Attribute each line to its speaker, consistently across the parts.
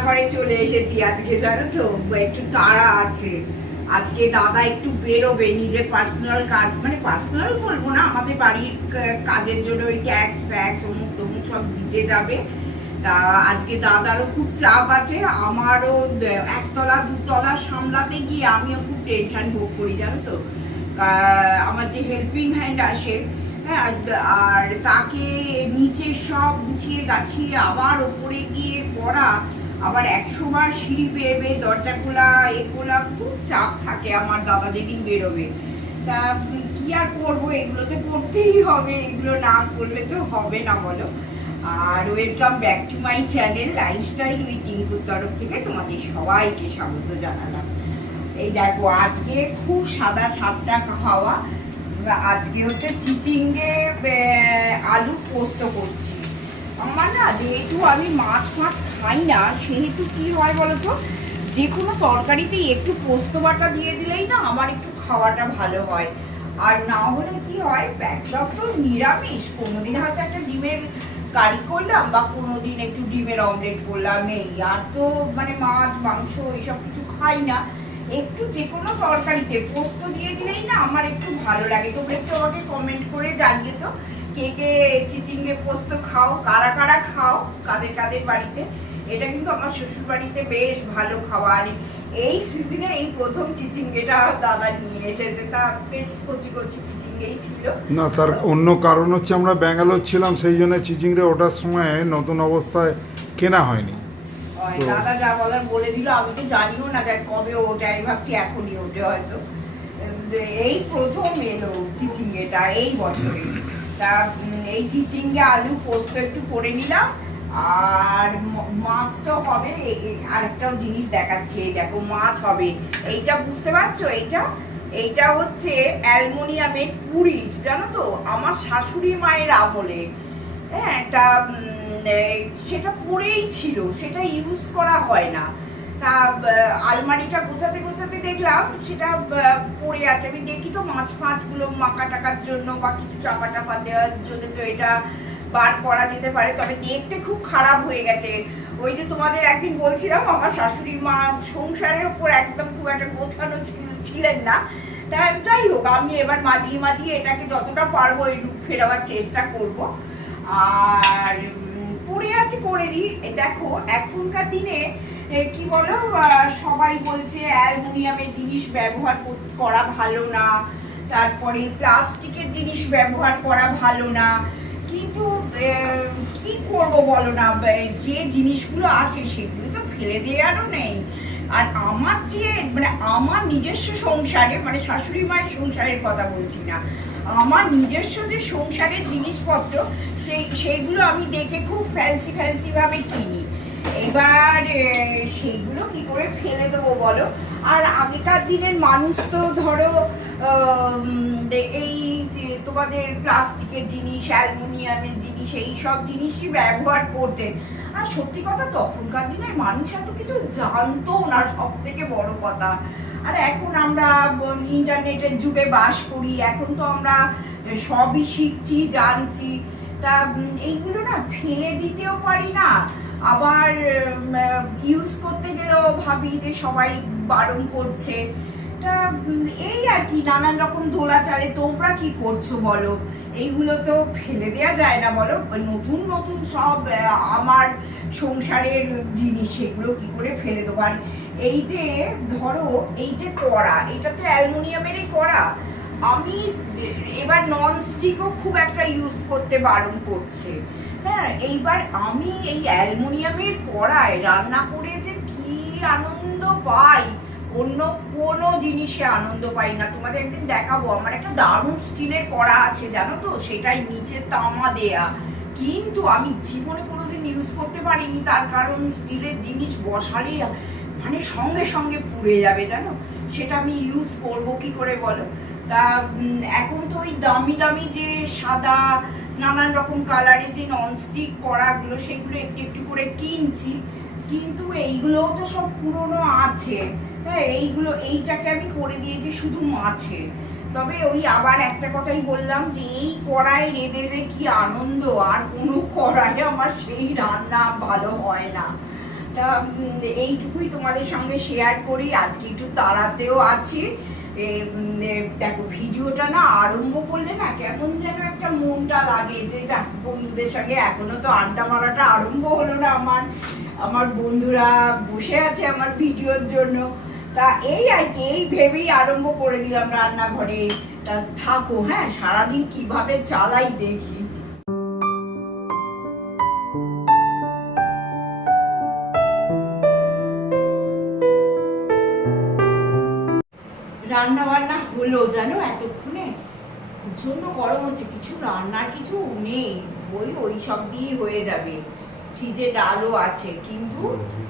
Speaker 1: রান্নাঘরে চলে এসেছি আজকে, জানো তো? একটু তাড়া আছে। আজকে দাদা একটু বেরোবে, নিজের পার্সোনাল কাজ মানে পার্সোনাল বলব না, আমাদের বাড়ির কাজের জন্য ওই ট্যাক্স ফ্যাক্স অমুক তমুক সব দিতে যাবে। তা আজকে দাদারও খুব চাপ আছে, আমারও একতলা, দুতলা সামলাতে গিয়ে আমিও খুব টেনশন ভোগ করি, জানো তো? আমার যে হেল্পিং হ্যান্ড আসে হ্যাঁ আর তাকে নিচে সব গুছিয়ে গাছিয়ে আবার ওপরে গিয়ে পড়া আবার একশো বার সিঁড়ি বেয়ে বেয়ে দরজা খোলা, এ খোলা, খুব চাপ থাকে আমার দাদা যেদিন বেরোবে। তা, কি আর করব? এগুলোতে করতেই হবে, এগুলো না করলে তো হবে না, বলো। আর welcome back to my channel lifestyle with টিঙ্কুর তরফ থেকে তোমাদের সবাইকে স্বাগত জানালাম। এই দেখো, আজকে খুব সাদা সাপটা খাওয়া। আজকে হচ্ছে চিচিঙ্গে আলু পোস্ত করছি। আমার না যেহেতু আমি মাছ মাছ খাই না, সেহেতু কি হয় বলতো? যে কোনো তরকারিতেই একটু পোস্ত বাটা দিয়ে দিলেই না আমার একটু খাওয়াটা ভালো হয়। আর না হলে কি হয় ব্যাকলগ তো নিরামিষ। কোনোদিন হয়তো একটা ডিমের কারি করলাম বা কোনোদিন একটু ডিমের অমলেট করলাম, এই আর তো মানে মাছ, মাংস এইসব কিছু খাই না। একটু যে কোনো তরকারিতে পোস্ত দিয়ে দিলেই না আমার একটু ভালো লাগে। তোমরা একটু আমাকে কমেন্ট করে জানিয়ে তো কে কে চিচিঙ্গে পোস্ত খাও কারা কারা খাও কাদের কাদের বাড়িতে এটা কিন্তু আমার শ্বশুর বাড়িতে বেশ ভালো খাওয়া আর এই সিজনে এই প্রথম চিচিঙ্গেটা দাদা নিয়ে এসেছে তা বেশ কচি কচি চিচিঙ্গেই ছিল।
Speaker 2: না তার অন্য কারণ হচ্ছে আমরা ব্যাঙ্গালোর ছিলাম সেই জন্য চিচিংড়ে ওঠার সময় নতুন অবস্থায় কেনা হয়নি।
Speaker 1: দাদা যা বলার বলে দিল আমি তো জানিও না দেখ কবে ওঠে আমি ভাবছি এখনই ওঠে হয়তো। এই প্রথম এলো চিচিঙ্গেটা এই বছরে। তা এই চিচিঙ্গে আলু পোস্ত একটু করে নিলাম। আর মাছ তো হবে আরেকটাও জিনিস দেখাচ্ছি দেখো মাছ হবে। এইটা বুঝতে পারছ? এইটা এইটা হচ্ছে অ্যালমোনিয়ামের পুরি জানো তো? আমার শাশুড়ি মায়ের আমলে। হ্যাঁ তা উম, এ, সেটা পড়েই ছিল সেটা ইউজ করা হয় না। তা আলমারিটা গোছাতে গোছাতে দেখলাম, সেটা পড়ে আছে। আমি দেখি তো মাছ ফাঁচগুলো মাখা টাকার জন্য বা কিছু চাপা টাপা দেওয়ার জন্য তো এটা বার করা যেতে পারে। তবে দেখতে খুব খারাপ হয়ে গেছে। ওই যে তোমাদের একদিন বলছিলাম, আমার শাশুড়ি মা সংসারের ওপর একদম খুব একটা গোছানো ছিলেন না। তা, যাই হোক, আমি এবার মাঝিয়ে মাঝিয়ে এটাকে যতটা পারব এই রূপ ফেরাবার চেষ্টা করব। আর পড়ে আছে করে দিই। দেখো, এখনকার দিনে কি বলো সবাই বলছে অ্যালুমিনিয়ামের জিনিস ব্যবহার করা ভালো না, তারপরে প্লাস্টিকের জিনিস ব্যবহার করা ভালো না, কিন্তু কি করব বলো না যে জিনিসগুলো আছে সেগুলো তো ফেলে দেওয়ারও নেই। আর আমার যে মানে আমার নিজস্ব সংসারে মানে শাশুড়ি মায়ের সংসারের কথা বলছি না, আমার নিজস্ব যে সংসারের জিনিসপত্র, সেই সেইগুলো আমি দেখে খুব ফ্যান্সি ফ্যান্সিভাবে কিনি। এবার সেইগুলো কি করে ফেলে দেবো বলো? আর আগেকার দিনের মানুষ তো ধরো এই তোমাদের প্লাস্টিকের জিনিস, অ্যালুমিনিয়ামের জিনিস, এই সব জিনিসই ব্যবহার করতেন। আর সত্যি কথা, তখনকার দিনের মানুষ এত কিছু জানতো না সব থেকে বড় কথা। আর এখন আমরা ইন্টারনেটের যুগে বাস করি, এখন তো আমরা সবই শিখছি, জানছি। তা এইগুলো না ফেলে দিতেও পারি না। আবার ইউজ করতে গেলেও ভাবি যে সবাই বারণ করছে। তা এই আর কি, নানান রকম দোলাচালে তোমরা কি করছ বলো? এইগুলো তো ফেলে দেওয়া যায় না বলো। নতুন নতুন সব আমার সংসারের জিনিস, সেগুলো কি করে ফেলে দেবো? আর এই যে, ধরো, এই যে কড়া, এটা তো অ্যালুমিনিয়ামেরই কড়া। আমি এবার নন স্টিকও খুব একটা ইউজ করতে বারণ করছে। হ্যাঁ এইবার আমি এই অ্যালুমিনিয়ামের কড়ায় রান্না করে যে কি আনন্দ পাই, অন্য কোনো জিনিসে আনন্দ পাই না। তোমাদের একদিন দেখাবো, আমার একটা দারুণ স্টিলের কড়া আছে, জানো তো? সেটাই নিচে তামা দেয়া। কিন্তু আমি জীবনে কোনোদিন ইউজ করতে পারিনি, তার কারণ স্টিলের জিনিস বসালেই মানে সঙ্গে সঙ্গে পুড়ে যাবে, জানো? সেটা আমি ইউজ করব, কি করে বলো? তা এখন তো ওই দামি দামি যে সাদা নানান রকম কালারের যে ননস্টিক কড়াগুলো, সেগুলো একটু একটু করে কিনছি। কিন্তু এইগুলোও তো সব পুরনো আছে। হ্যাঁ এইগুলো, এইটাকে আমি করে দিয়েছি শুধু মাছে। তবে ওই আবার একটা কথাই বললাম যে, এই কড়াই রেঁধে যে কি আনন্দ, আর কোনো কড়াই আমার সেই রান্না ভালো হয় না। তা এইটুকুই তোমাদের সঙ্গে শেয়ার করি। আজকে একটু তাড়াতেও আছি। দেখো, ভিডিওটা না আরম্ভ করলে না কেমন যেন একটা মনটা লাগে যে, যাক, বন্ধুদের সঙ্গে এখনও তো আড্ডা মারাটা আরম্ভ হলো না আমার। আমার বন্ধুরা বসে আছে আমার ভিডিওর জন্য। তা এই আর কি, এই ভেবেই আরম্ভ করে দিলাম রান্নাঘরে। তা থাকো হ্যাঁ সারাদিন কীভাবে চালাই দেখি। রান্না বান্না হলো জানো এতক্ষণে? প্রচণ্ড গরম হচ্ছে, কিছু রান্নার কিছু নেই। ওই ওই সব দিয়েই হয়ে যাবে। ফ্রিজে ডালও আছে, কিন্তু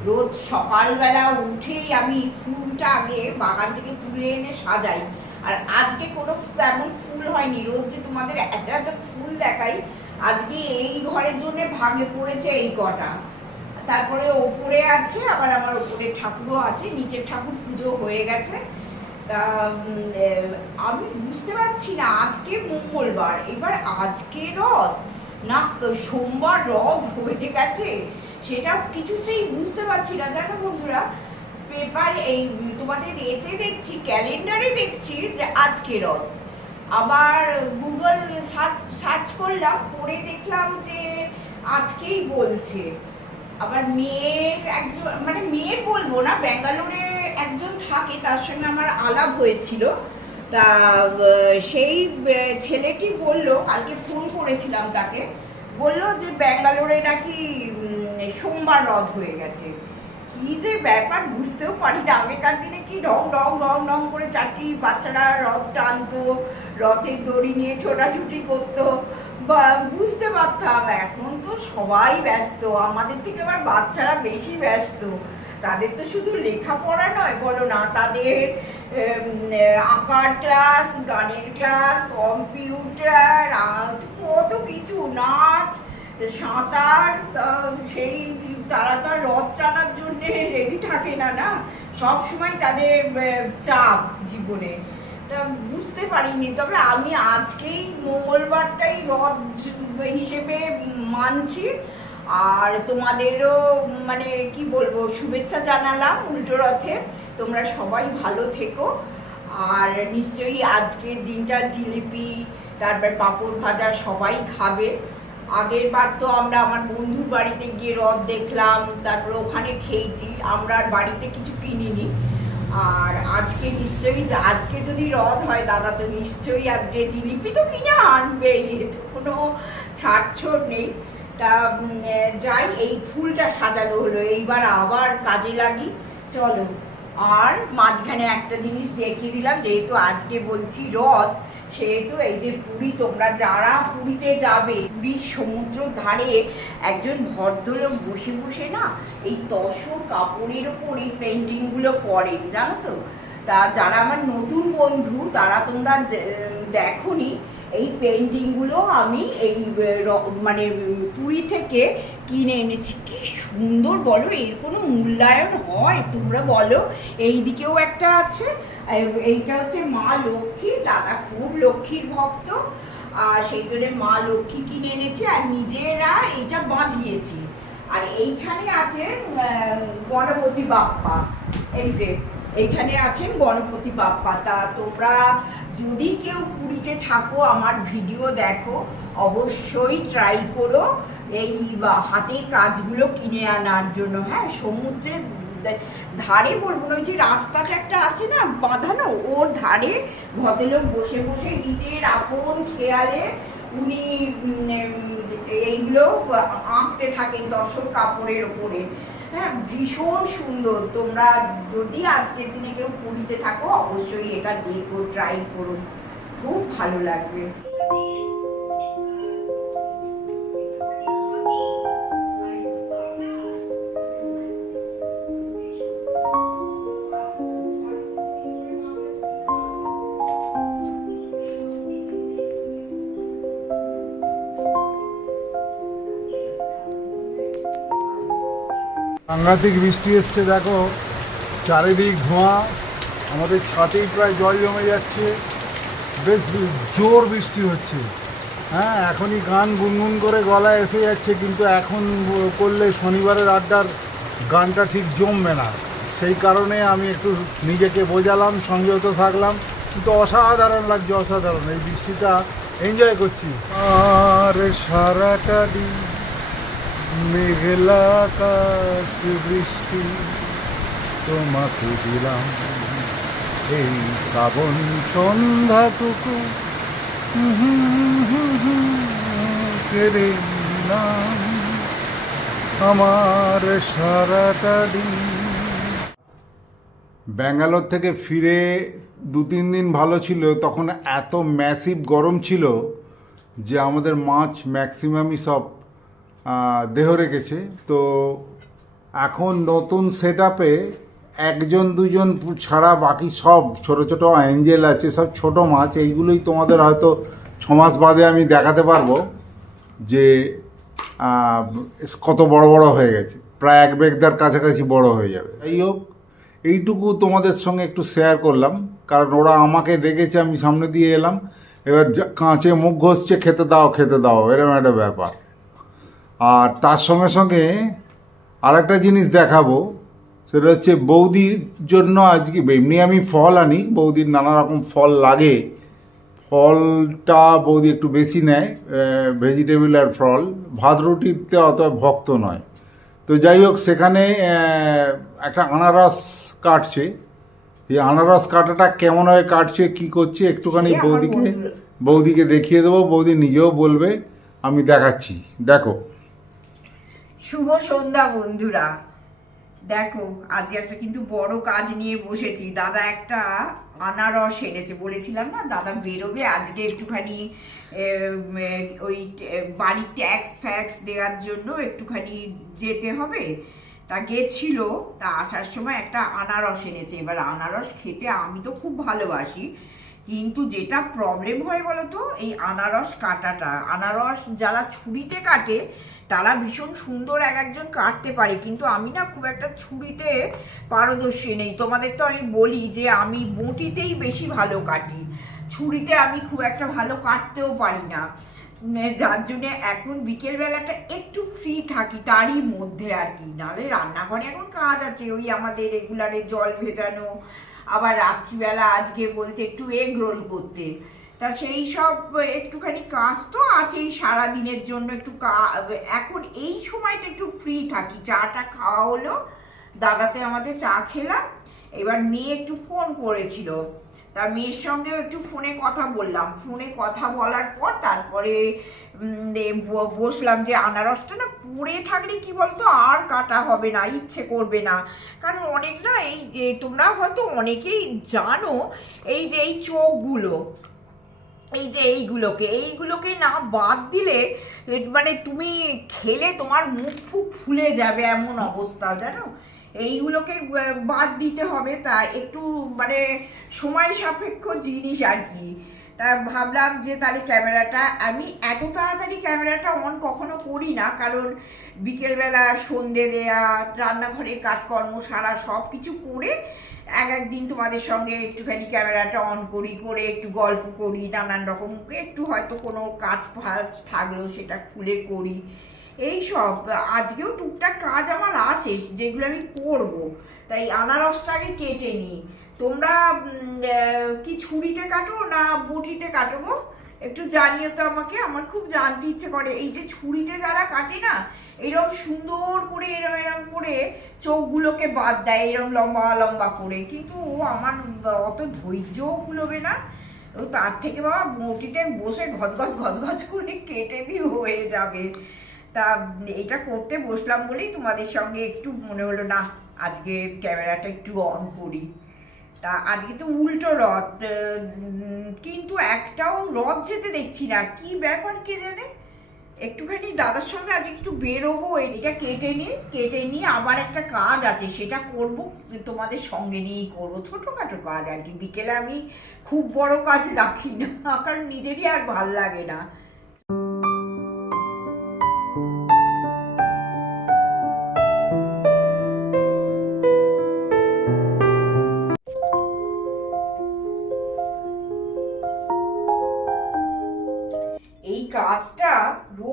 Speaker 1: রোজ সকালবেলা উঠেই আমি ফুলটা আগে বাগান থেকে তুলে এনে সাজাই। আর আজকে কোনো তেমন ফুল হয়নি। রোজ যে তোমাদের এত এত ফুল দেখাই, আজকে এই ঘরের জন্য ভাগে পড়েছে এই কটা। তারপরে ওপরে আছে, আবার আমার ওপরে ঠাকুরও আছে নিচের ঠাকুর পুজো হয়ে গেছে। তা আমি বুঝতে পারছি না, আজকে মঙ্গলবার, এবার আজকে রথ? না, সোমবার রথ হয়ে গেছে, সেটা কিছুতেই বুঝতে পারছি না। জানো বন্ধুরা, পেপার এই, তোমাদের এতে দেখছি, ক্যালেন্ডারে দেখছি যে আজকে রথ। আবার গুগল সার্চ করলাম করে দেখলাম যে আজকেই বলছে। আবার মেয়ের একজন মানে মেয়ের বলব না, ব্যাঙ্গালোরে একজন থাকে, তার সঙ্গে আমার আলাপ হয়েছিল। তা সেই ছেলেটি বলল, কালকে ফোন করেছিলাম তাকে, বলল যে ব্যাঙ্গালোরে নাকি সোমবার রথ হয়ে গেছে। কি যে ব্যাপার, বুঝতেও পারি না, আগেকার দিনে কি রং রং রং রং করে চারটি বাচ্চারা রথ টানতো, রথের দড়ি নিয়ে ছোটাছুটি করতো, বা বুঝতে পারতাম। এখন তো সবাই ব্যস্ত, আমাদের থেকে আবার বাচ্চারা বেশি ব্যস্ত। তাদের তো শুধু লেখাপড়া নয়, বলো না, তাদের আঁকার ক্লাস গানের ক্লাস কম্পিউটার কত কিছু, নাচ, সাঁতার সেই, তারা তো রথ টানার জন্য রেডি থাকে না না? সব সময় তাদের চাপ জীবনে। তা বুঝতে পারিনি, তবে আমি আজকেই মঙ্গলবারটাই রথ হিসেবে মানছি। আর তোমাদেরও মানে কি বলব, শুভেচ্ছা জানালাম উল্টো রথে। তোমরা সবাই ভালো থেকো। আর নিশ্চয়ই আজকের দিনটা জিলিপি, তারপর পাঁপড় ভাজা সবাই খাবে। আগের বার তো আমরা আমার বন্ধুর বাড়িতে গিয়ে রথ দেখলাম, তারপর ওখানে খেয়েছি। আমরা আর বাড়িতে কিছু কিনিনি। আর আজকে নিশ্চয়ই, আজকে যদি রথ হয়, দাদা তো নিশ্চয়ই আজকে জিলিপি তো কিনে আনবে। তো কোনো ছাড়ছড় নেই। তা যাই, এই ফুলটা সাজানো হলো। এইবার আবার কাজে লাগি। চলো, আর মাঝখানে একটা জিনিস দেখিয়ে দিলাম, যেহেতু আজকে বলছি রথ, সেহেতু এই যে পুরী, তোমরা যারা পুরীতে যাবে পুরীর সমুদ্র ধারে একজন ভদ্রলোক বসে বসে না, এই তসর কাপড়ের ওপর এই পেন্টিংগুলো করেন, জানো তো? তা, যারা আমার নতুন বন্ধু, তারা তোমরা দেখো এই পেন্টিংগুলো আমি এই মানে পুরী থেকে কিনে এনেছি। কি সুন্দর বলো, এর কোনো মূল্যায়ন হয়? তোমরা বলো, এই দিকেও একটা আছে এইটা হচ্ছে মা লক্ষ্মী, দাদা খুব লক্ষ্মীর ভক্ত, আর সেই জন্য মা লক্ষ্মী কিনে এনেছি, আর নিজেরা এটা বাঁধিয়েছি। আর এইখানে আছে গণপতি বাপ্পা, এই যে। এইখানে আছেন গণপতি বাপ্পা। তা তোমরা যদি কেউ পুরীতে থাকো, আমার ভিডিও দেখো, অবশ্যই ট্রাই করো এই হাতের কাজগুলো কিনে আনার জন্য। হ্যাঁ সমুদ্রের ধারে বলব না যে রাস্তাটা একটা আছে না, বাঁধানো, ওর ধারে ভদ্রলোক বসে বসে নিজের আপন খেয়ালে উনি এইগুলো আঁকতে থাকেন দর্শক কাপড়ের ওপরে। হ্যাঁ ভীষণ সুন্দর। তোমরা যদি আজকের দিনে কেউ পুরীতে থাকো, অবশ্যই এটা দেখো ট্রাই করো। খুব ভালো লাগবে।
Speaker 2: সাংঘাতিক বৃষ্টি এসছে, দেখো। চারিদিক ধোঁয়া। আমাদের ছাতেই প্রায় জল জমে যাচ্ছে। বেশ জোর বৃষ্টি হচ্ছে। হ্যাঁ এখনই গান গুনগুন করে গলায় এসে যাচ্ছে, কিন্তু এখন করলে শনিবারের আড্ডার গানটা ঠিক জমবে না। সেই কারণে আমি একটু নিজেকে বোঝালাম, সংযত থাকলাম। কিন্তু অসাধারণ লাগছে, অসাধারণ। এই বৃষ্টিটা এনজয় করছি। আর সারাটা দিন মেঘলা আকাশ বৃষ্টি তোমাকে দিলাম। এই শ্রাবণ সন্ধ্যাটুকু কেড়ে আমার সারাটা দিন। ব্যাঙ্গালোর থেকে ফিরে দু তিন দিন ভালো ছিল, তখন এত ম্যাসিভ গরম ছিল যে আমাদের মাছ ম্যাক্সিমামই সব দেহ রেখেছে। তো এখন নতুন সেট আপে একজন, দুজন ছাড়া বাকি সব ছোট ছোট অ্যাঞ্জেল আছে, সব ছোট মাছ, এইগুলোই তোমাদের হয়তো ছমাস বাদে আমি দেখাতে পারব যে কত বড় বড় হয়ে গেছে। প্রায় এক বেগদার কাছাকাছি বড় হয়ে যাবে। যাই হোক, এইটুকু তোমাদের সঙ্গে একটু শেয়ার করলাম। কারণ ওরা আমাকে দেখেছে, আমি সামনে দিয়ে এলাম। এবার কাঁচে মুখ ঘষছে, খেতে দাও খেতে দাও, এরকম একটা ব্যাপার। আর তার সঙ্গে সঙ্গে আরেকটা জিনিস দেখাবো। সেটা হচ্ছে বৌদির জন্য আজকে এমনি আমি ফল আনি বৌদির নানা রকম ফল লাগে। ফলটা বৌদি একটু বেশি নেয় ভেজিটেবল আর ফল। ভাত রুটিতে অত ভক্ত নয়। তো যাই হোক সেখানে একটা আনারস কাটছে। এই আনারস কাটাটা কেমন হয় কাটছে কি করছে একটুখানি বৌদিকে বৌদিকে দেখিয়ে দেবো। বৌদি নিজেও বলবে আমি দেখাচ্ছি। দেখো।
Speaker 1: শুভ সন্ধ্যা, বন্ধুরা। দেখো, আজকে একটা কিন্তু বড় কাজ নিয়ে বসেছি। দাদা একটা আনারস এনেছে। বলেছিলাম না, দাদা বেরোবে আজকে একটুখানি ওই বাড়ির ট্যাক্স ফ্যাক্স দেওয়ার জন্য একটুখানি যেতে হবে। তা গেছিল, তা আসার সময় একটা আনারস এনেছে। এবার আনারস খেতে আমি তো খুব ভালোবাসি, কিন্তু যেটা প্রবলেম হয় বলতো, এই আনারস কাটাটা। আনারস যারা ছুরিতে কাটে তারা ভীষণ সুন্দর এক একজন কাটতে পারে, কিন্তু আমি না খুব একটা ছুরিতে পারদর্শী নেই। তোমাদের তো আমি বলি যে আমি বটিতেই বেশি ভালো কাটি, ছুরিতে আমি খুব একটা ভালো কাটতেও পারি না। যার জন্যে এখন বিকেলবেলাটা একটু ফ্রি থাকি তারই মধ্যে আর কি, নাহলে রান্নাঘরে এখন কাজ আছে, ওই আমাদের রেগুলারে জল ভেজানো, আবার রাত্রিবেলা আজকে বলছে একটু এগ রোল করতে। তা সেই সব একটুখানি কাজ তো আছেই সারা দিনের জন্য একটু এখন এই সময়টা একটু ফ্রি থাকি। চাটা খাওয়া হলো, দাদাতে আমাদের চা খেলাম, এবার মেয়ে একটু ফোন করেছিল। তার মেয়ের সঙ্গেও একটু ফোনে কথা বললাম। ফোনে কথা বলার পর তারপরে বসলাম যে আনারসটা না পড়ে থাকলে কি বলতো আর কাটা হবে না, ইচ্ছে করবে না। কারণ অনেক না এই তোমরা হয়তো অনেকেই জানো, এই যে এই চোখগুলো এই যে এইগুলোকে এইগুলোকে না বাদ দিলে মানে তুমি খেলে তোমার মুখ ফুক ফুলে যাবে এমন অবস্থা, জানো? এইগুলোকে বাদ দিতে হবে, তা একটু মানে সময় সাপেক্ষ জিনিস আর কি। তা ভাবলাম যে তাহলে ক্যামেরাটা, আমি এত তাড়াতাড়ি ক্যামেরাটা অন কখনো করি না, কারণ বিকেলবেলা, সন্ধে দেয়া, রান্নাঘরের কাজকর্ম সারা সব কিছু করে এক একদিন তোমাদের সঙ্গে একটুখানি ক্যামেরাটা অন করি, করে একটু গল্প করি, নানান রকম, একটু হয়তো কোনো কাজ ফাজ থাকল সেটা খুলে করি। এই সব, আজকেও টুকটাক কাজ আমার আছে, যেগুলো আমি করব, তাই আনারসটা আগে কেটে নিই। তোমরা কি ছুরিতে কাটো না বটিতে কাটো গো? একটু জানিও তো আমাকে, আমার খুব জানতে ইচ্ছে করে। এই যে ছুরিতে যারা কাটে না এরকম সুন্দর করে, এরম এরম করে চোখগুলোকে বাদ দেয়, এরম লম্বা লম্বা করে। কিন্তু আমার, অত ধৈর্যও কুলোবে না। তো তার থেকে বাবা বটিতে বসে ঘচ ঘচ করে কেটে দিয়ে হয়ে যাবে। তা, এটা করতে বসলাম বলেই তোমাদের সঙ্গে একটু মনে হলো, না, আজকে ক্যামেরাটা একটু অন করি। তা আজকে তো উল্টো রথ কিন্তু একটাও রথ যেতে দেখছি না। কি ব্যাপার কে জানে? একটুখানি দাদার সঙ্গে আজকে একটু বেরোবো, এটা কেটে নিয়ে কেটে নিয়ে আবার একটা কাজ আছে, সেটা করব, তোমাদের সঙ্গে নিয়েই করব। ছোটোখাটো কাজ আর কি। বিকেলে আমি খুব বড় কাজ রাখি না, কারণ নিজেরই আর ভালো লাগে না।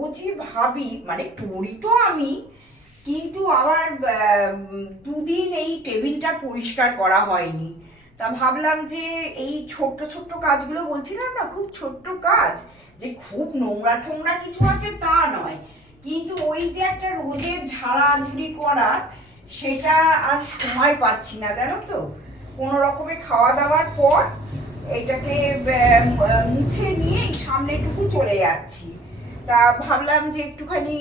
Speaker 1: রোজই ভাবি মানে করি তো আমি কিন্তু আহ, দুদিন এই টেবিলটা পরিষ্কার করা হয়নি। তা ভাবলাম যে এই ছোট্ট ছোট্ট কাজগুলো বলছিলাম না খুব ছোট্ট কাজ যে খুব নোংরা ঠোংরা কিছু আছে তা নয়। কিন্তু ওই যে একটা রোদের ঝাড়াঝুড়ি করা সেটা আর সময় পাচ্ছি না জানো তো? কোনো রকমে খাওয়া দাওয়ার পর এটাকে মুছে নিয়ে সামনেটুকু চলে যাচ্ছি। তা ভাবলাম যে একটুখানি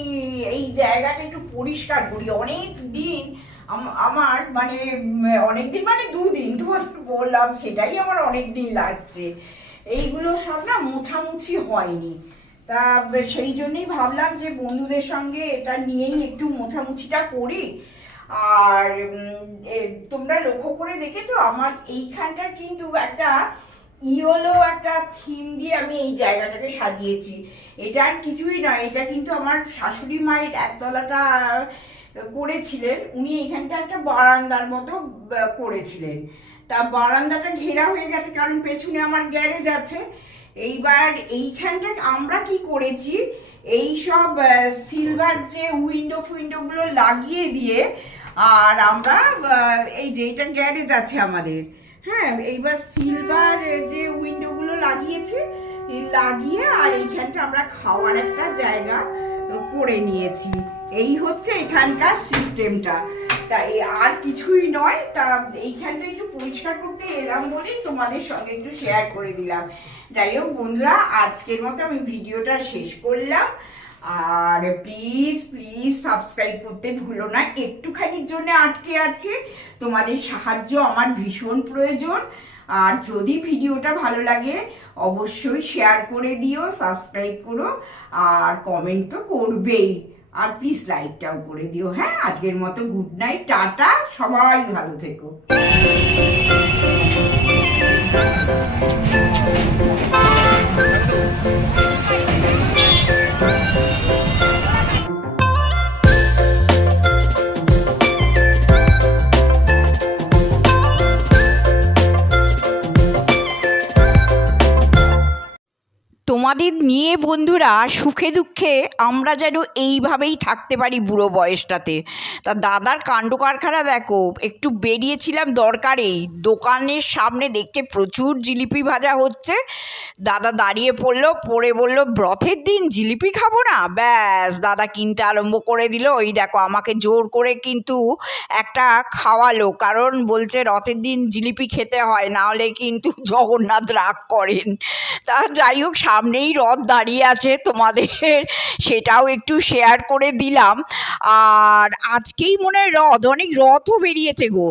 Speaker 1: এই জায়গাটা একটু পরিষ্কার করি। অনেক দিন আমার মানে অনেক দিন মানে দুদিন তোমাদের বললাম, সেটাই আমার অনেক দিন লাগছে। এইগুলো সব না মোছামুছি হয়নি। তা সেই জন্যই ভাবলাম যে বন্ধুদের সঙ্গে এটা নিয়েই একটু মোছামুছিটা করি। আর তোমরা লক্ষ্য করে দেখেছ, আমার এইখানটার কিন্তু একটা ইয়োলো একটা থিম দিয়ে আমি এই জায়গাটাকে সাজিয়েছি। এটা আর কিছুই নয়, এটা কিন্তু আমার শাশুড়ি মায়ের একতলাটা করেছিলেন। উনি এইখানটা একটা বারান্দার মতো করেছিলেন। তা বারান্দাটা ঘেরা হয়ে গেছে, কারণ পেছনে আমার গ্যারেজ আছে। এইবার এইখানটা আমরা কি করেছি, এই সব সিলভার যে উইন্ডো ফুইন্ডোগুলো লাগিয়ে দিয়ে, আর আমরা এই যে এটা গ্যারেজ আছে আমাদের। হ্যাঁ এইবার সিলভার যে উইন্ডোগুলো লাগিয়েছে লাগিয়ে আর এইখানটা আমরা খাওয়ার একটা জায়গা করে নিয়েছি। এই হচ্ছে এখানকার সিস্টেমটা তা আর কিছুই নয়, তা এইখানটা একটু পরিষ্কার করতে এলাম বলেই তোমাদের সঙ্গে একটু শেয়ার করে দিলাম। যাই হোক বন্ধুরা, আজকের মতো আমি ভিডিওটা শেষ করলাম। আর প্লিজ প্লিজ সাবস্ক্রাইব করতে ভুলো না। একটুখানির জন্য আটকে আছে। তোমাদের সাহায্য আমার ভীষণ প্রয়োজন। আর যদি ভিডিওটা ভালো লাগে, অবশ্যই শেয়ার করে দিও সাবস্ক্রাইব করো। আর কমেন্ট তো করবেই। আর প্লিজ লাইকটাও করে দিও হ্যাঁ? আজকের মতো গুড নাইট টাটা, সবাই ভালো থেকো।
Speaker 3: তোমাদের নিয়ে বন্ধুরা সুখে দুঃখে আমরা যেন এইভাবেই থাকতে পারি বুড়ো বয়সটাতে। তা দাদার কাণ্ড কারখানা দেখো, একটু বেরিয়েছিলাম দরকারেই দোকানের সামনে দেখতে প্রচুর জিলিপি ভাজা হচ্ছে। দাদা দাঁড়িয়ে পড়ল, পড়ে বলল ব্রথের দিন জিলিপি খাব না? ব্যাস, দাদা কিনতে আরম্ভ করে দিল। ওই দেখো, আমাকে জোর করে কিন্তু একটা খাওয়ালো, কারণ বলছে রথের দিন জিলিপি খেতে হয়, না হলে কিন্তু জগন্নাথ রাগ করেন। তা যাই হোক সামনেই রথ দাঁড়িয়ে আছে তোমাদের, সেটাও একটু শেয়ার করে দিলাম। আর আজকেই মনে হয় রথ, অনেক রথও বেরিয়েছে গো।